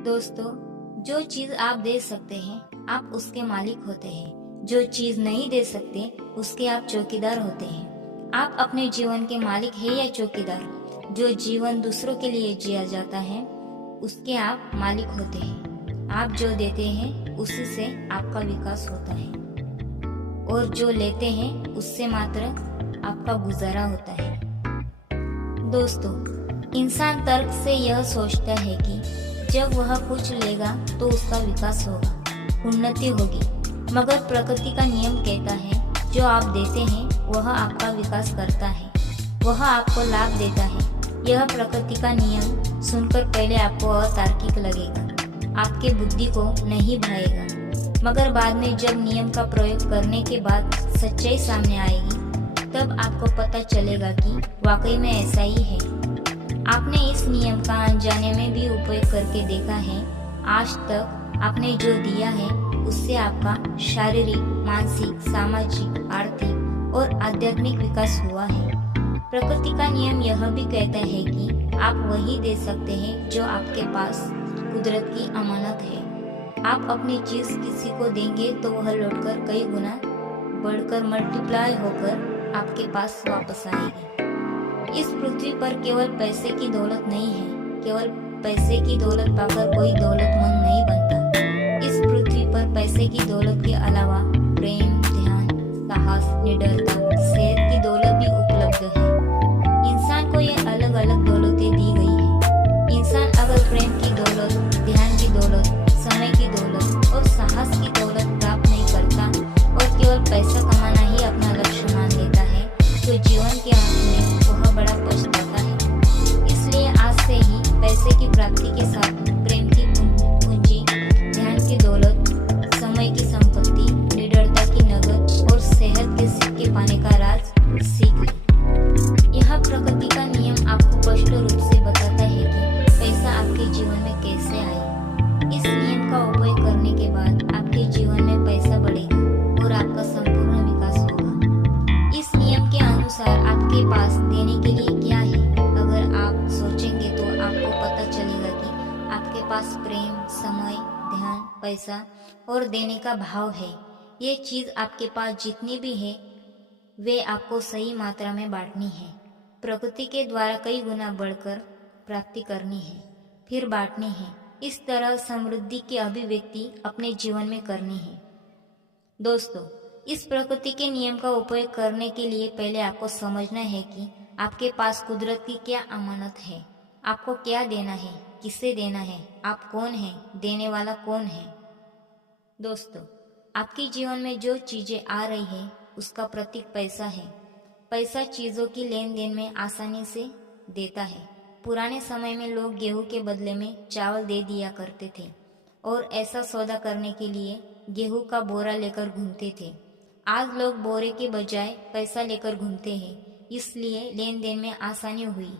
दोस्तों, जो चीज आप दे सकते हैं आप उसके मालिक होते हैं। जो चीज नहीं दे सकते उसके आप चौकीदार होते हैं। आप अपने जीवन के मालिक हैं या चौकीदार? जो जीवन दूसरों के लिए जिया जाता है उसके आप मालिक होते हैं। आप जो देते हैं उसी से आपका विकास होता है और जो लेते हैं उससे मात्र आपका गुजारा होता है। दोस्तों, इंसान तर्क से यह सोचता है कि जब वह कुछ लेगा तो उसका विकास होगा, उन्नति होगी। मगर प्रकृति का नियम कहता है जो आप देते हैं वह आपका विकास करता है, वह आपको लाभ देता है। यह प्रकृति का नियम सुनकर पहले आपको अतार्किक लगेगा, आपके बुद्धि को नहीं भाएगा, मगर बाद में जब नियम का प्रयोग करने के बाद सच्चाई सामने आएगी तब आपको पता चलेगा कि वाकई में ऐसा ही है। आपने इस नियम का अनजाने में भी उपयोग करके देखा है। आज तक आपने जो दिया है उससे आपका शारीरिक, मानसिक, सामाजिक, आर्थिक और आध्यात्मिक विकास हुआ है। प्रकृति का नियम यह भी कहता है कि आप वही दे सकते हैं जो आपके पास कुदरत की अमानत है। आप अपनी चीज किसी को देंगे तो वह लौटकर कई गुना बढ़कर मल्टीप्लाई होकर आपके पास वापस आएगी। इस पृथ्वी पर केवल पैसे की दौलत नहीं है। केवल पैसे की दौलत पाकर कोई दौलतमंद नहीं बनता। इस पृथ्वी पर पैसे की दौलत के अलावा प्रेम, ध्यान, साहस, निडरता, सेहत की दौलत भी उपलब्ध है। इंसान को ये अलग अलग दौलतें दी गई है। इंसान अगर प्रेम की दौलत, ध्यान की दौलत, समय की दौलत और साहस की दौलत प्राप्त नहीं करता और केवल पैसा कमाना ही अपना लक्ष्य मान लेता है तो जीवन के अंत में वह बड़ा पछताता है। इसलिए आज से ही पैसे की प्राप्ति के साथ प्रेम की पूंजी, ध्यान की दौलत, समय की संपत्ति, निडरता की नगद और सेहत के सिक्के पाने का राज सीख लें। यह प्रकृति का नियम आपको स्पष्ट रूप से बताता है कि पैसा आपके जीवन में कैसे आए। इस नियम का उपयोग करने के बाद आपके जीवन में पैसा बढ़ेगा और आपका संपूर्ण विकास होगा। इस नियम के अनुसार आपके पास देने के लिए क्या है? अगर आप सोचेंगे तो आपको पता चलेगा कि आपके पास प्रेम, समय, ध्यान, पैसा और देने का भाव है। ये चीज आपके पास जितनी भी है वे आपको सही मात्रा में बांटनी है। प्रकृति के द्वारा कई गुना बढ़कर प्राप्ति करनी है, फिर बांटनी है। इस तरह समृद्धि की अभिव्यक्ति अपने जीवन में करनी है। दोस्तों, इस प्रकृति के नियम का उपयोग करने के लिए पहले आपको समझना है कि आपके पास कुदरत की क्या अमानत है। आपको क्या देना है, किसे देना है, आप कौन हैं, देने वाला कौन है। दोस्तों, आपके जीवन में जो चीजें आ रही है उसका प्रतीक पैसा है। पैसा चीजों की लेन देन में आसानी से देता है। पुराने समय में लोग गेहूं के बदले में चावल दे दिया करते थे और ऐसा सौदा करने के लिए गेहूं का बोरा लेकर घूमते थे। आज लोग बोरे के बजाय पैसा लेकर घूमते हैं, इसलिए लेन देन में आसानी हुई।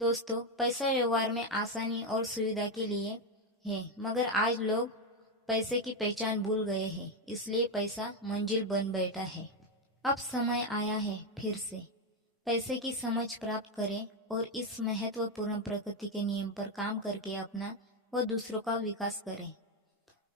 दोस्तों, पैसा व्यवहार में आसानी और सुविधा के लिए है, मगर आज लोग पैसे की पहचान भूल गए हैं, इसलिए पैसा मंजिल बन बैठा है। अब समय आया है फिर से पैसे की समझ प्राप्त करें और इस महत्वपूर्ण प्रकृति के नियम पर काम करके अपना व दूसरों का विकास करें।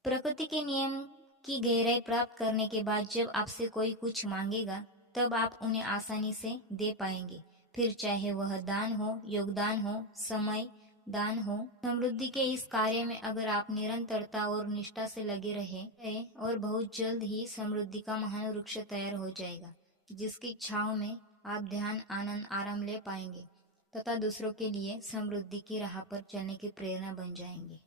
प्रकृति के नियम की गहराई प्राप्त करने के बाद जब आपसे कोई कुछ मांगेगा तब आप उन्हें आसानी से दे पाएंगे, फिर चाहे वह दान हो, योगदान हो, समय दान हो। समृद्धि के इस कार्य में अगर आप निरंतरता और निष्ठा से लगे रहे और बहुत जल्द ही समृद्धि का महान वृक्ष तैयार हो जाएगा, जिसकी छांव में आप ध्यान, आनंद, आराम ले पाएंगे तथा दूसरों के लिए समृद्धि की राह पर चलने की प्रेरणा बन जाएंगे।